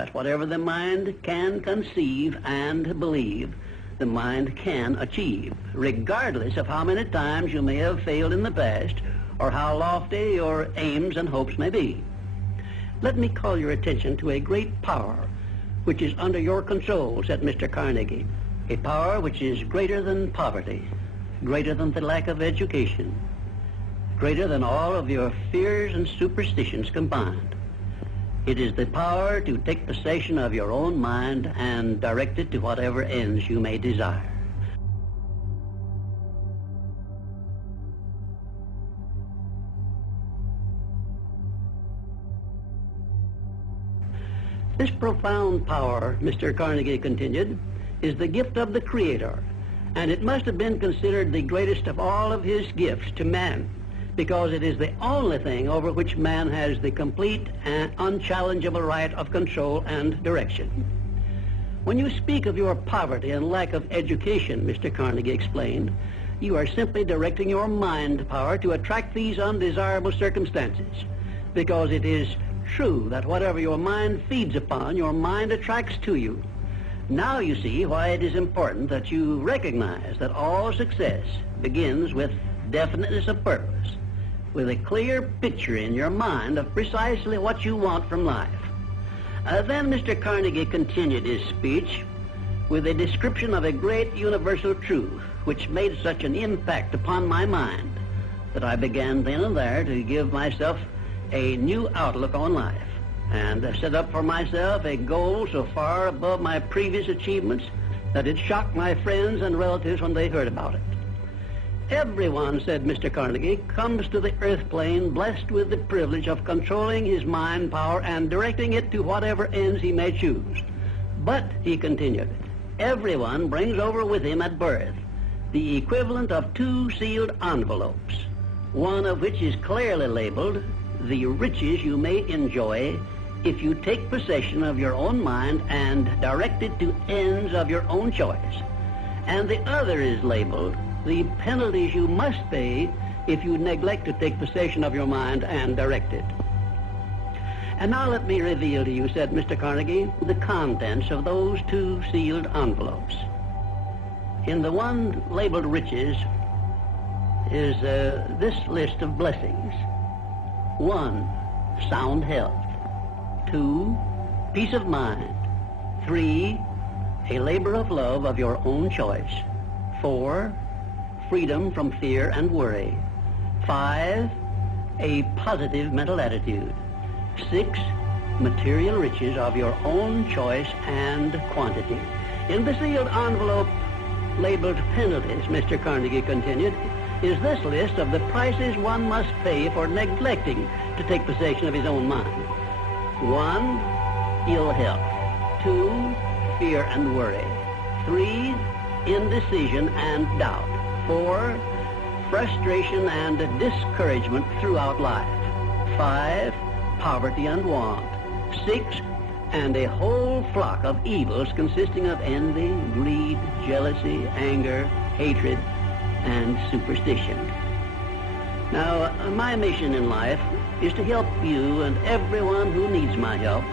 that whatever the mind can conceive and believe, the mind can achieve, regardless of how many times you may have failed in the past or how lofty your aims and hopes may be. Let me call your attention to a great power which is under your control, said Mr. Carnegie, a power which is greater than poverty, greater than the lack of education, greater than all of your fears and superstitions combined. It is the power to take possession of your own mind and direct it to whatever ends you may desire. This profound power, Mr. Carnegie continued, is the gift of the Creator, and it must have been considered the greatest of all of his gifts to man, because it is the only thing over which man has the complete and unchallengeable right of control and direction. When you speak of your poverty and lack of education, Mr. Carnegie explained, you are simply directing your mind power to attract these undesirable circumstances, because it is true that whatever your mind feeds upon, your mind attracts to you. Now you see why it is important that you recognize that all success begins with definiteness of purpose, with a clear picture in your mind of precisely what you want from life. Then Mr. Carnegie continued his speech with a description of a great universal truth which made such an impact upon my mind that I began then and there to give myself a new outlook on life and set up for myself a goal so far above my previous achievements that it shocked my friends and relatives when they heard about it. Everyone, said Mr. Carnegie, comes to the earth plane blessed with the privilege of controlling his mind power and directing it to whatever ends he may choose. But, he continued, everyone brings over with him at birth the equivalent of 2 sealed envelopes, one of which is clearly labeled the riches you may enjoy if you take possession of your own mind and direct it to ends of your own choice. And the other is labeled the penalties you must pay if you neglect to take possession of your mind and direct it. And now let me reveal to you, said Mr. Carnegie, the contents of those 2 sealed envelopes. In the one labeled riches is this list of blessings. 1, sound health. 2, peace of mind. 3, a labor of love of your own choice. 4, freedom from fear and worry. 5, a positive mental attitude. 6, material riches of your own choice and quantity. In the sealed envelope labeled penalties, Mr. Carnegie continued, is this list of the prices one must pay for neglecting to take possession of his own mind. 1, ill health. 2, fear and worry. 3, indecision and doubt. 4, frustration and discouragement throughout life. 5, poverty and want. 6, and a whole flock of evils consisting of envy, greed, jealousy, anger, hatred, and superstition. Now, my mission in life is to help you and everyone who needs my help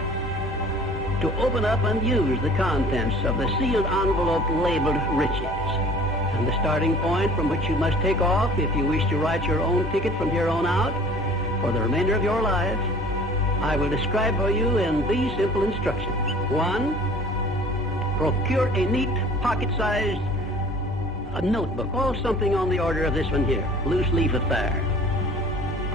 to open up and use the contents of the sealed envelope labeled riches. And the starting point from which you must take off if you wish to write your own ticket from here on out for the remainder of your life, I will describe for you in these simple instructions. 1, procure a neat pocket-sized notebook, or something on the order of this one here, loose leaf affair.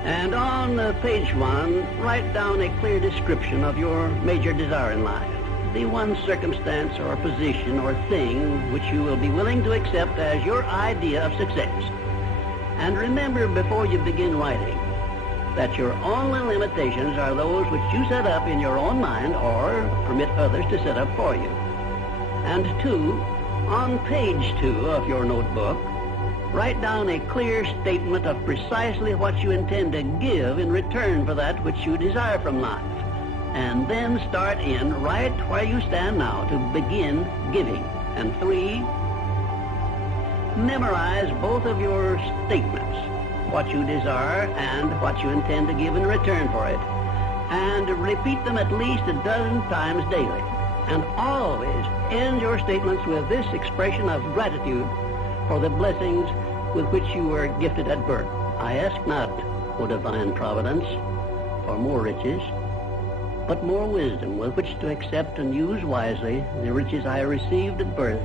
And on page 1, write down a clear description of your major desire in life, the one circumstance or position or thing which you will be willing to accept as your idea of success. And remember before you begin writing that your only limitations are those which you set up in your own mind or permit others to set up for you. And 2, on page 2 of your notebook, write down a clear statement of precisely what you intend to give in return for that which you desire from life. And then start in right where you stand now to begin giving. And 3, memorize both of your statements, what you desire and what you intend to give in return for it. and repeat them at least a dozen times daily. And always end your statements with this expression of gratitude for the blessings with which you were gifted at birth. I ask not, O divine providence, for more riches, but more wisdom with which to accept and use wisely the riches I received at birth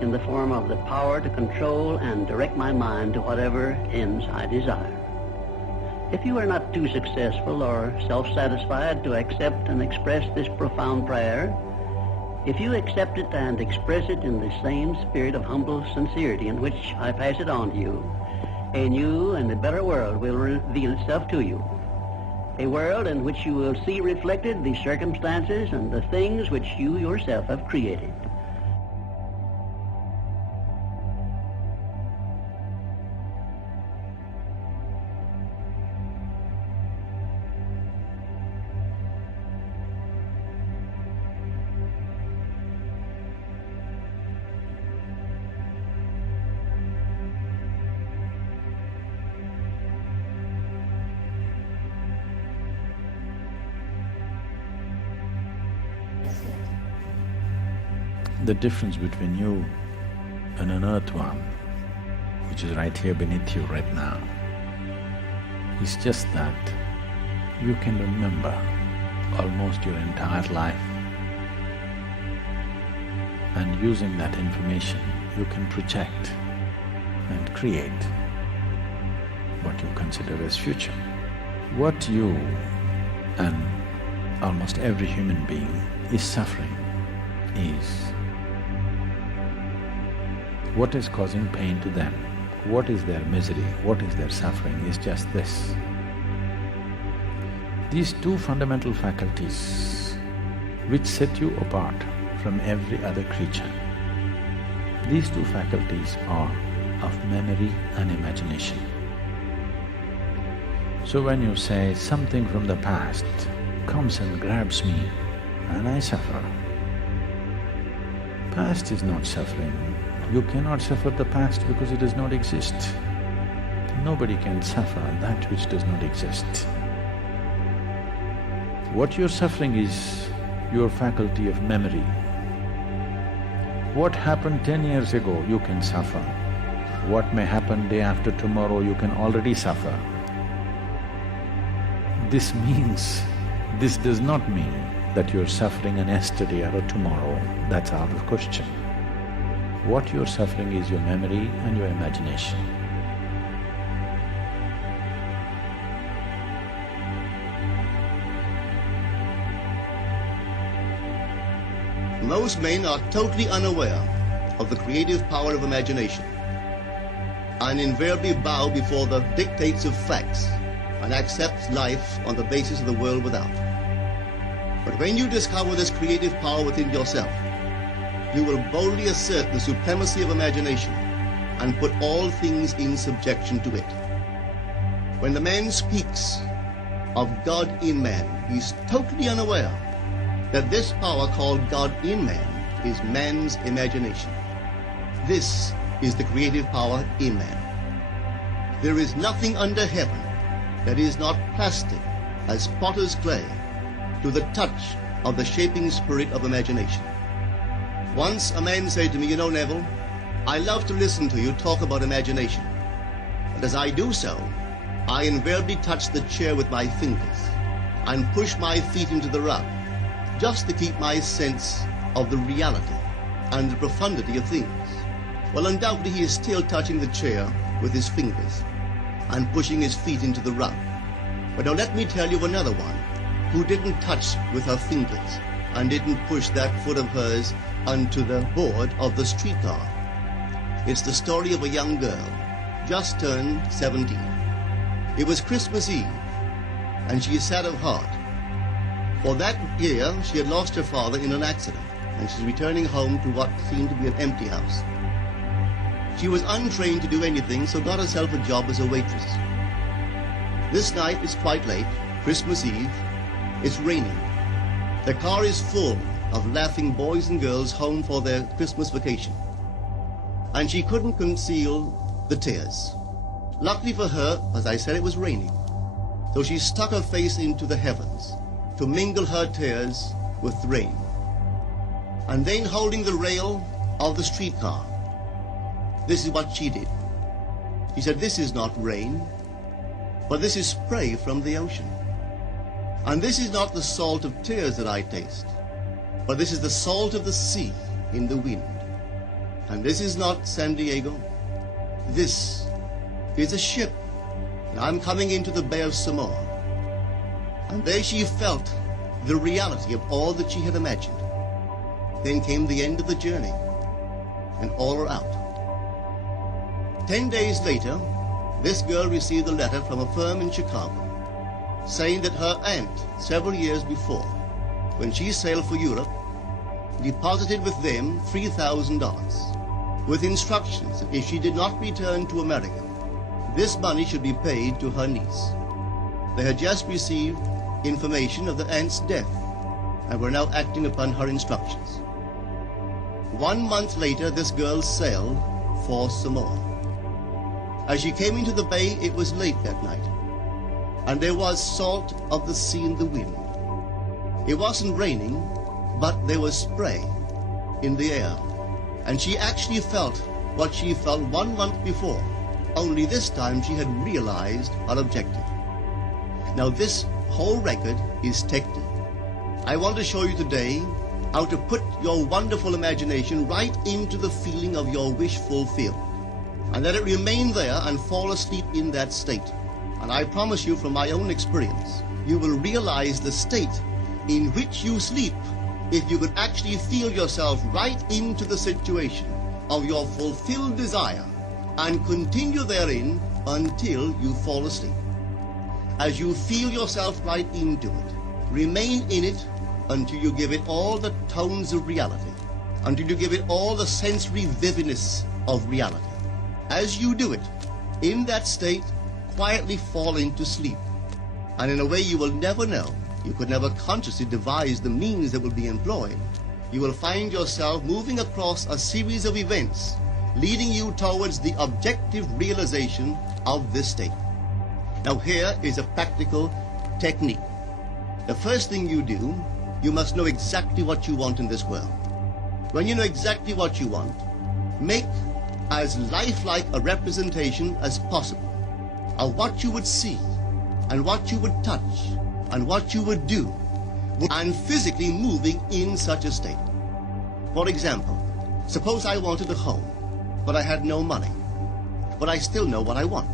in the form of the power to control and direct my mind to whatever ends I desire. If you are not too successful or self-satisfied to accept and express this profound prayer, if you accept it and express it in the same spirit of humble sincerity in which I pass it on to you, a new and a better world will reveal itself to you. A world in which you will see reflected the circumstances and the things which you yourself have created. The difference between you and an earthworm, which is right here beneath you right now, is just that you can remember almost your entire life, and using that information you can project and create what you consider as future. What you and almost every human being is suffering is what is causing pain to them, what is their misery, what is their suffering is just this. These two fundamental faculties which set you apart from every other creature, these two faculties are of memory and imagination. So when you say something from the past comes and grabs me and I suffer, past is not suffering. You cannot suffer the past because it does not exist. Nobody can suffer that which does not exist. What you're suffering is your faculty of memory. What happened 10 years ago, you can suffer. What may happen day after tomorrow, you can already suffer. This does not mean that you're suffering an yesterday or a tomorrow. That's out of question. What you're suffering is your memory and your imagination. Most men are totally unaware of the creative power of imagination and invariably bow before the dictates of facts and accept life on the basis of the world without. But when you discover this creative power within yourself, you will boldly assert the supremacy of imagination and put all things in subjection to it. When the man speaks of God in man, he is totally unaware that this power called God in man is man's imagination. This is the creative power in man. There is nothing under heaven that is not plastic as potter's clay to the touch of the shaping spirit of imagination. Once a man said to me, "You know, Neville, I love to listen to you talk about imagination. But as I do so, I invariably touch the chair with my fingers and push my feet into the rug, just to keep my sense of the reality and the profundity of things." Well, undoubtedly he is still touching the chair with his fingers and pushing his feet into the rug. But now let me tell you of another one who didn't touch with her fingers and didn't push that foot of hers onto the board of the streetcar. It's the story of a young girl, just turned 17. It was Christmas Eve, and she is sad of heart. For that year, she had lost her father in an accident, and she's returning home to what seemed to be an empty house. She was untrained to do anything, so got herself a job as a waitress. This night is quite late, Christmas Eve. It's raining. The car is full of laughing boys and girls home for their Christmas vacation. And she couldn't conceal the tears. Luckily for her, as I said, it was raining. So she stuck her face into the heavens to mingle her tears with rain. And then holding the rail of the streetcar, this is what she did. She said, "This is not rain, but this is spray from the ocean. And this is not the salt of tears that I taste, but this is the salt of the sea in the wind. And this is not San Diego. This is a ship, and I'm coming into the Bay of Samoa." And there she felt the reality of all that she had imagined. Then came the end of the journey, and all are out. 10 days later, this girl received a letter from a firm in Chicago saying that her aunt, several years before, when she sailed for Europe, deposited with them $3,000 with instructions that if she did not return to America, this money should be paid to her niece. They had just received information of the aunt's death and were now acting upon her instructions. 1 month later, this girl sailed for Samoa. As she came into the bay, it was late that night, and there was salt of the sea in the wind. It wasn't raining, but there was spray in the air, and she actually felt what she felt 1 month before, only this time she had realized her objective. Now this whole record is technique. I want to show you today how to put your wonderful imagination right into the feeling of your wish fulfilled, and let it remain there and fall asleep in that state. And I promise you from my own experience, you will realize the state in which you sleep if you could actually feel yourself right into the situation of your fulfilled desire and continue therein until you fall asleep. As you feel yourself right into it, remain in it until you give it all the tones of reality, until you give it all the sensory vividness of reality. As you do it, in that state, quietly fall into sleep. And in a way you will never know, you could never consciously devise the means that will be employed, you will find yourself moving across a series of events leading you towards the objective realization of this state. Now here is a practical technique. The first thing you do, you must know exactly what you want in this world. When you know exactly what you want, make as lifelike a representation as possible of what you would see and what you would touch and what you would do, and physically moving in such a state. For example, suppose I wanted a home, but I had no money, but I still know what I want.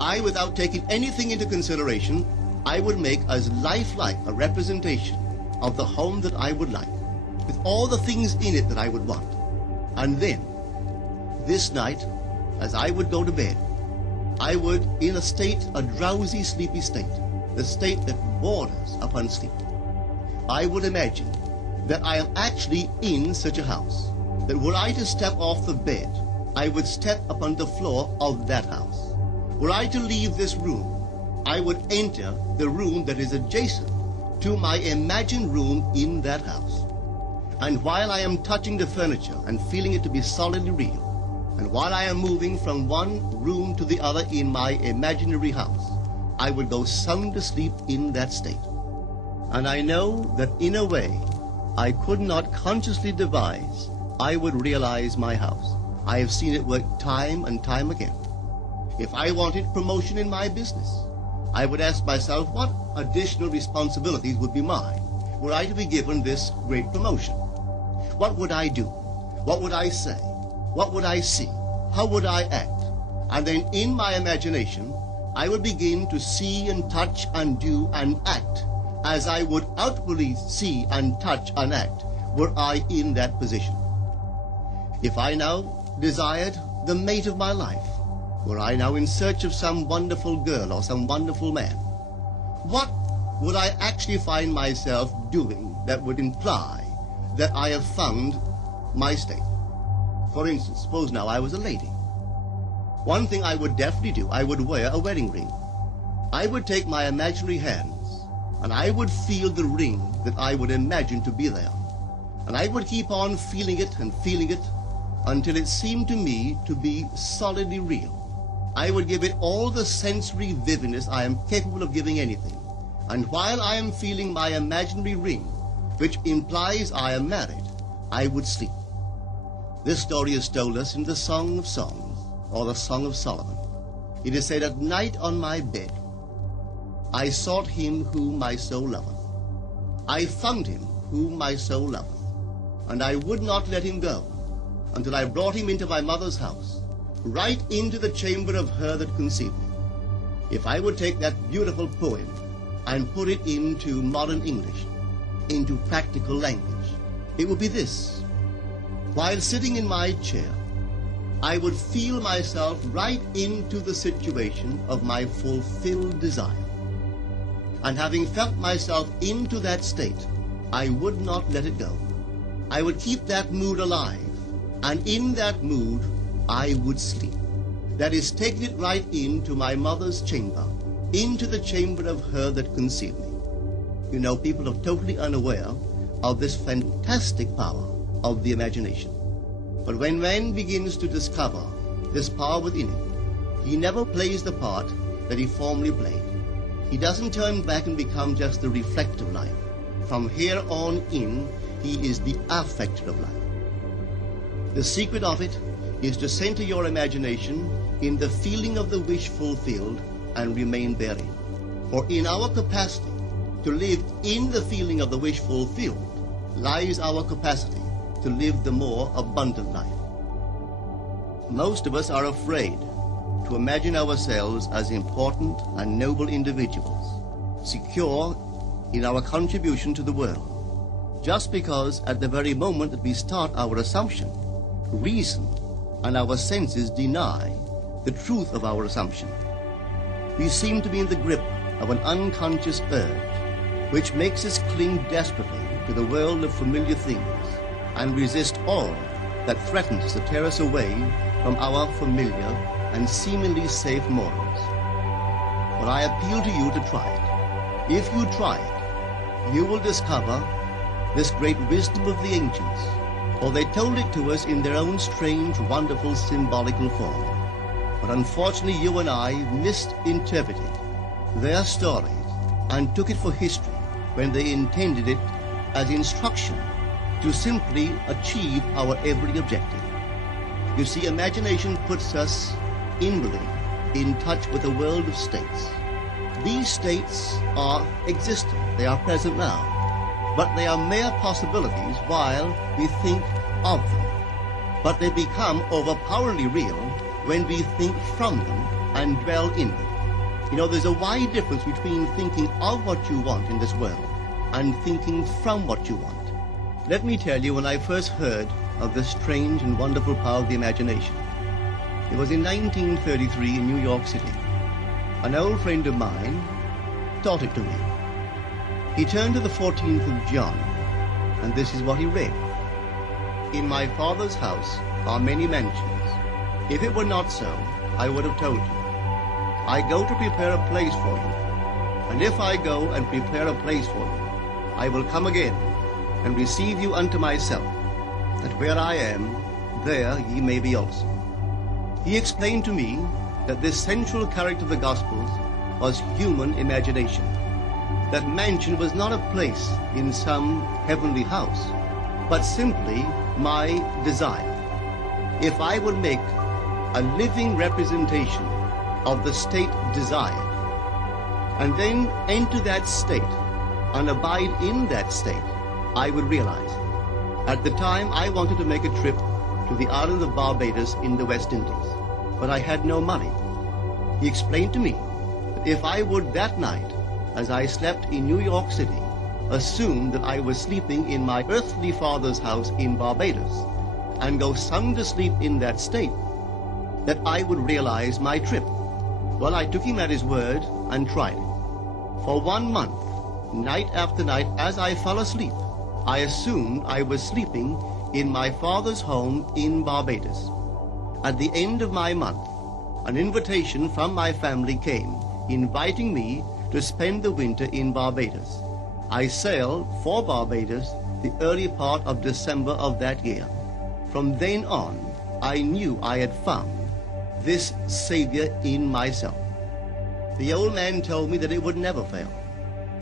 I, without taking anything into consideration, I would make as lifelike a representation of the home that I would like, with all the things in it that I would want. And then, this night, as I would go to bed, I would, in a state, a drowsy, sleepy state, the state that borders upon sleep, I would imagine that I am actually in such a house, that were I to step off the bed, I would step upon the floor of that house. Were I to leave this room, I would enter the room that is adjacent to my imagined room in that house. And while I am touching the furniture and feeling it to be solidly real, and while I am moving from one room to the other in my imaginary house, I would go sound asleep in that state. And I know that in a way I could not consciously devise, I would realize my house. I have seen it work time and time again. If I wanted promotion in my business, I would ask myself what additional responsibilities would be mine were I to be given this great promotion. What would I do? What would I say? What would I see? How would I act? And then in my imagination, I would begin to see and touch and do and act as I would outwardly see and touch and act were I in that position. If I now desired the mate of my life, were I now in search of some wonderful girl or some wonderful man, what would I actually find myself doing that would imply that I have found my state? For instance, suppose now I was a lady. One thing I would definitely do, I would wear a wedding ring. I would take my imaginary hands and I would feel the ring that I would imagine to be there. And I would keep on feeling it until it seemed to me to be solidly real. I would give it all the sensory vividness I am capable of giving anything. And while I am feeling my imaginary ring, which implies I am married, I would sleep. This story is told us in the Song of Songs, or the Song of Solomon. It is said, at night on my bed, I sought him whom my soul loveth. I found him whom my soul loveth, and I would not let him go, until I brought him into my mother's house, right into the chamber of her that conceived me. If I would take that beautiful poem and put it into modern English, into practical language, it would be this. While sitting in my chair, I would feel myself right into the situation of my fulfilled desire. And having felt myself into that state, I would not let it go. I would keep that mood alive, and in that mood, I would sleep. That is, taking it right into my mother's chamber, into the chamber of her that conceived me. You know, people are totally unaware of this fantastic power of the imagination. But when man begins to discover this power within him, he never plays the part that he formerly played. He doesn't turn back and become just the reflector of life. From here on in, he is the affecter of life. The secret of it is to center your imagination in the feeling of the wish fulfilled and remain therein. For in our capacity to live in the feeling of the wish fulfilled lies our capacity to live the more abundant life. Most of us are afraid to imagine ourselves as important and noble individuals, secure in our contribution to the world, just because at the very moment that we start our assumption, reason and our senses deny the truth of our assumption. We seem to be in the grip of an unconscious urge, which makes us cling desperately to the world of familiar things and resist all that threatens to tear us away from our familiar and seemingly safe morals. But I appeal to you to try it. If you try it, you will discover this great wisdom of the ancients, for they told it to us in their own strange, wonderful, symbolical form. But unfortunately, you and I misinterpreted their stories and took it for history when they intended it as instruction to simply achieve our every objective. You see, imagination puts us inwardly in touch with a world of states. These states are existent, they are present now, but they are mere possibilities while we think of them. But they become overpoweringly real when we think from them and dwell in them. You know, there's a wide difference between thinking of what you want in this world and thinking from what you want. Let me tell you, when I first heard of the strange and wonderful power of the imagination, it was in 1933 in New York City. An old friend of mine taught it to me. He turned to the 14th of John, and this is what he read. In my Father's house are many mansions. If it were not so, I would have told you. I go to prepare a place for you. And if I go and prepare a place for you, I will come again and receive you unto myself, that where I am, there ye may be also. He explained to me that this central character of the Gospels was human imagination. That mansion was not a place in some heavenly house, but simply my desire. If I would make a living representation of the state desired, and then enter that state and abide in that state, I would realize. At the time, I wanted to make a trip to the island of Barbados in the West Indies, but I had no money. He explained to me that if I would that night, as I slept in New York City, assume that I was sleeping in my earthly father's house in Barbados, and go sound asleep in that state, that I would realize my trip. Well, I took him at his word and tried it. For 1 month, night after night, as I fell asleep, I assumed I was sleeping in my father's home in Barbados. At the end of my month, an invitation from my family came, inviting me to spend the winter in Barbados. I sailed for Barbados the early part of December of that year. From then on, I knew I had found this Savior in myself. The old man told me that it would never fail.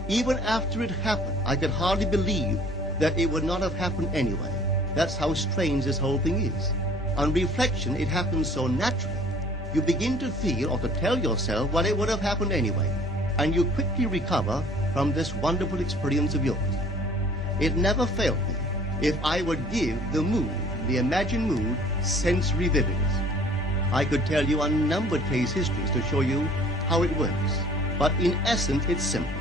Even after it happened, I could hardly believe that it would not have happened anyway. That's how strange this whole thing is. On reflection, it happens so naturally. You begin to feel or to tell yourself, well, it would have happened anyway. And you quickly recover from this wonderful experience of yours. It never failed me if I would give the mood, the imagined mood, sensory vividness. I could tell you unnumbered case histories to show you how it works. But in essence, it's simple.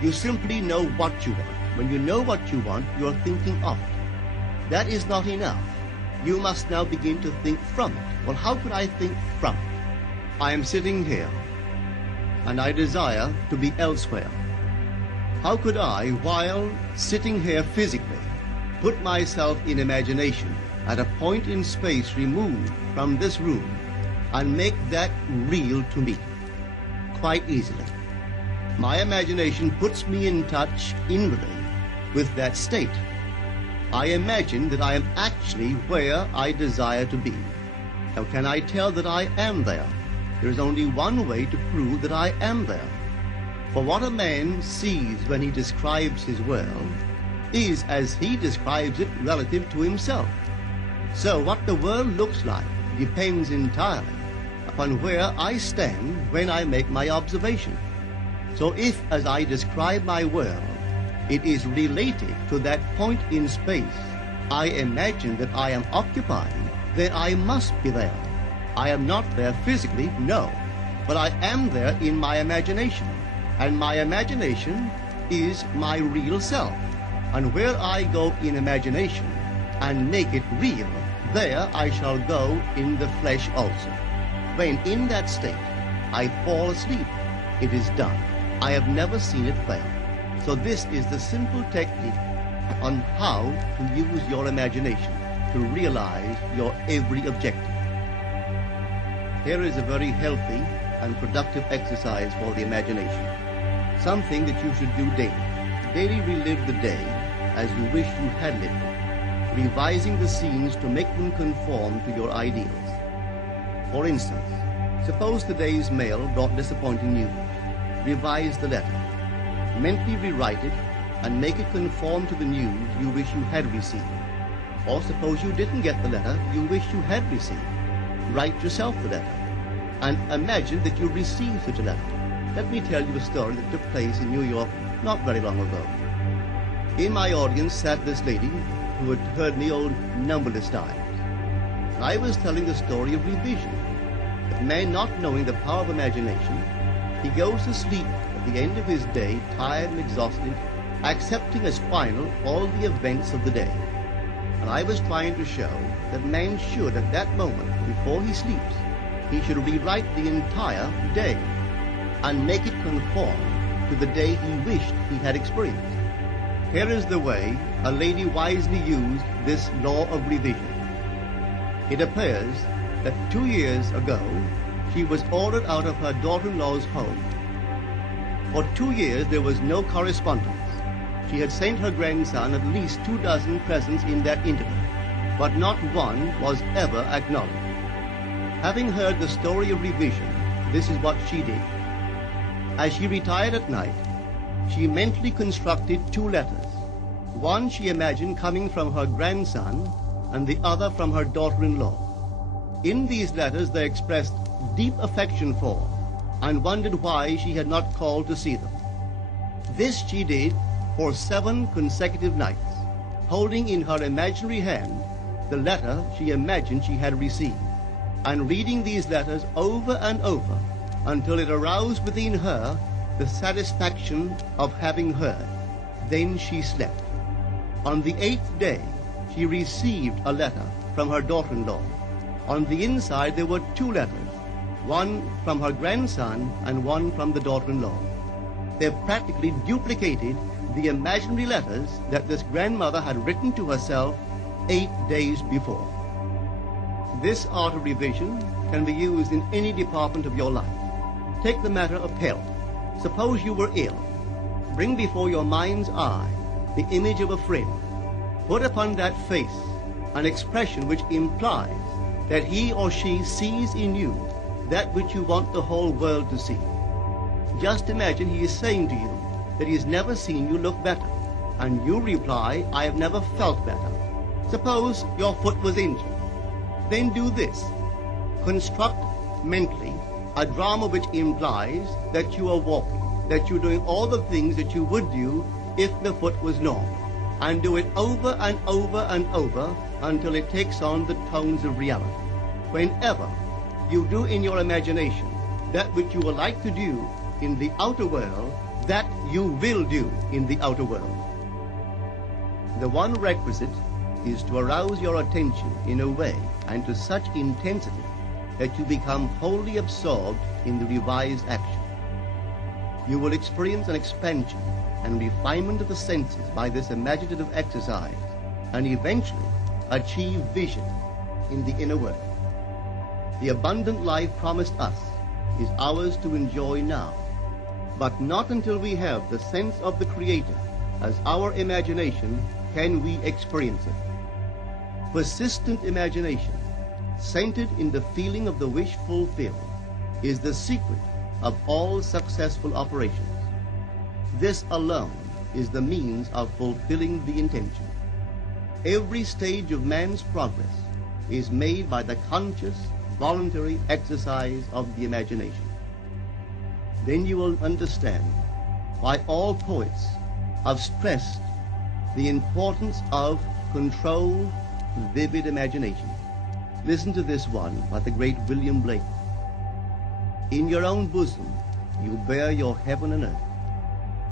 You simply know what you want. When you know what you want, you're thinking of it. That is not enough. You must now begin to think from it. Well, how could I think from it? I am sitting here, and I desire to be elsewhere. How could I, while sitting here physically, put myself in imagination at a point in space removed from this room and make that real to me? Quite easily. My imagination puts me in touch inwardly with that state. I imagine that I am actually where I desire to be. How can I tell that I am there? There is only one way to prove that I am there. For what a man sees when he describes his world is as he describes it relative to himself. So what the world looks like depends entirely upon where I stand when I make my observation. So if, as I describe my world, it is related to that point in space I imagine that I am occupying, then I must be there. I am not there physically, no, but I am there in my imagination. And my imagination is my real self. And where I go in imagination and make it real, there I shall go in the flesh also. When in that state I fall asleep, it is done. I have never seen it fail. So this is the simple technique on how to use your imagination to realize your every objective. Here is a very healthy and productive exercise for the imagination. Something that you should do daily. Daily relive the day as you wish you had lived it, revising the scenes to make them conform to your ideals. For instance, suppose the day's mail brought disappointing news. Revise the letter. Mentally rewrite it and make it conform to the news you wish you had received. Or suppose you didn't get the letter you wish you had received. Write yourself the letter and imagine that you received such a letter. Let me tell you a story that took place in New York not very long ago. In my audience sat this lady who had heard me numberless times. And I was telling the story of revision. That man, not knowing the power of imagination, he goes to sleep at the end of his day, tired and exhausted, accepting as final all the events of the day. And I was trying to show that man should, at that moment, before he sleeps, he should rewrite the entire day and make it conform to the day he wished he had experienced. Here is the way a lady wisely used this law of revision. It appears that 2 years ago, she was ordered out of her daughter-in-law's home. For 2 years, there was no correspondence. She had sent her grandson at least 24 presents in that interval, but not one was ever acknowledged. Having heard the story of revision, this is what she did. As she retired at night, she mentally constructed 2 letters. One she imagined coming from her grandson, and the other from her daughter-in-law. In these letters they expressed deep affection for, and wondered why she had not called to see them. This she did for 7 consecutive nights, holding in her imaginary hand the letter she imagined she had received, and reading these letters over and over until it aroused within her the satisfaction of having heard. Then she slept. On the 8th day, she received a letter from her daughter-in-law. On the inside there were 2 letters, one from her grandson and one from the daughter-in-law. They practically duplicated the imaginary letters that this grandmother had written to herself 8 days before. This art of revision can be used in any department of your life. Take the matter of health. Suppose you were ill. Bring before your mind's eye the image of a friend. Put upon that face an expression which implies that he or she sees in you that which you want the whole world to see. Just imagine he is saying to you, that he has never seen you look better. And you reply, I have never felt better. Suppose your foot was injured. Then do this. Construct mentally a drama which implies that you are walking, that you're doing all the things that you would do if the foot was normal. And do it over and over and over until it takes on the tones of reality. Whenever you do in your imagination that which you would like to do in the outer world, that you will do in the outer world. The one requisite is to arouse your attention in a way and to such intensity that you become wholly absorbed in the revised action. You will experience an expansion and refinement of the senses by this imaginative exercise, and eventually achieve vision in the inner world. The abundant life promised us is ours to enjoy now, but not until we have the sense of the Creator as our imagination can we experience it. Persistent imagination, centered in the feeling of the wish fulfilled, is the secret of all successful operations. This alone is the means of fulfilling the intention. Every stage of man's progress is made by the conscious, voluntary exercise of the imagination. Then you will understand why all poets have stressed the importance of controlled, vivid imagination. Listen to this one by the great William Blake. In your own bosom you bear your heaven and earth,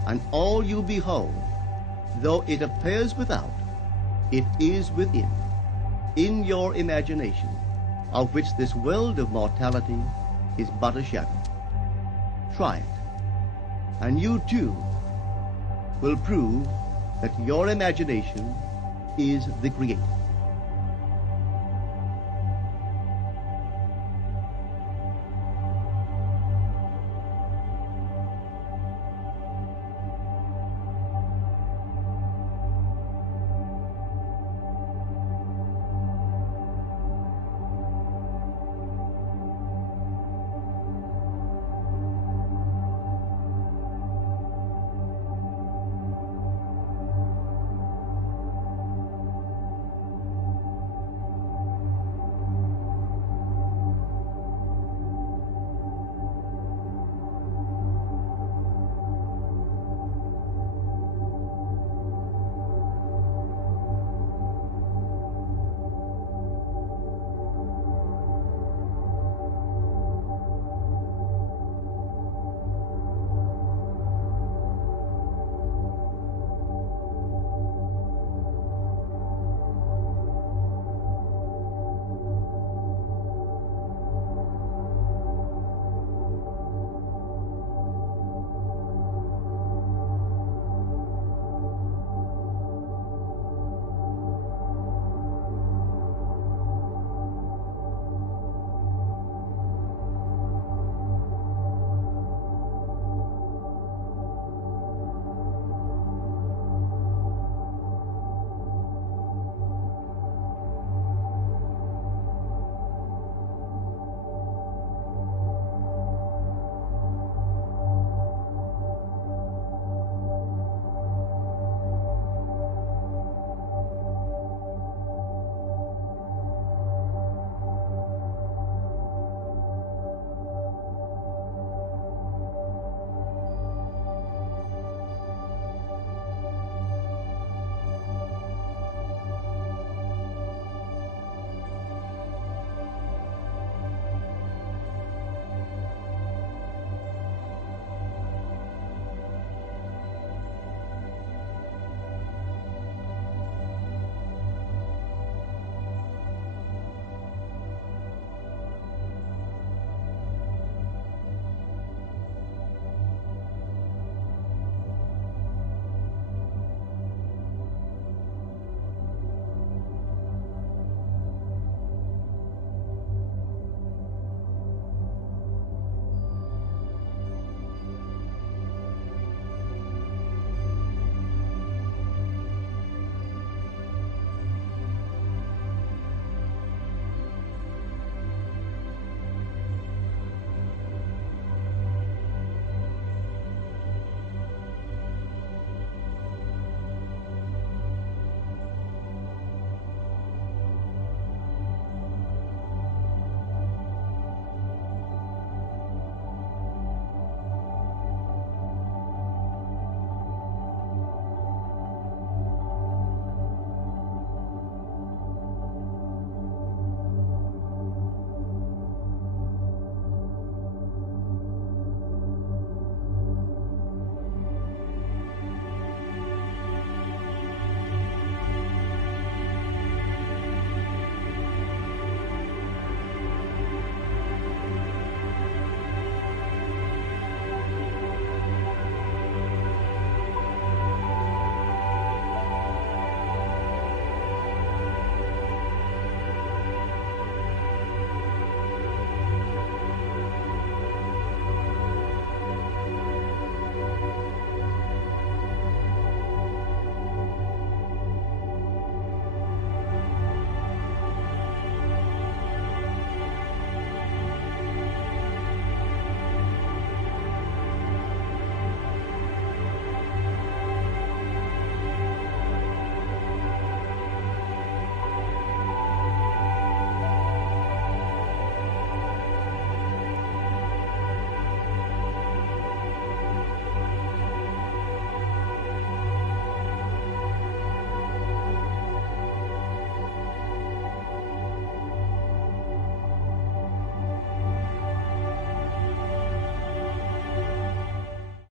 and all you behold, though it appears without, it is within, in your imagination, of which this world of mortality is but a shadow. Try it, and you too will prove that your imagination is the Creator.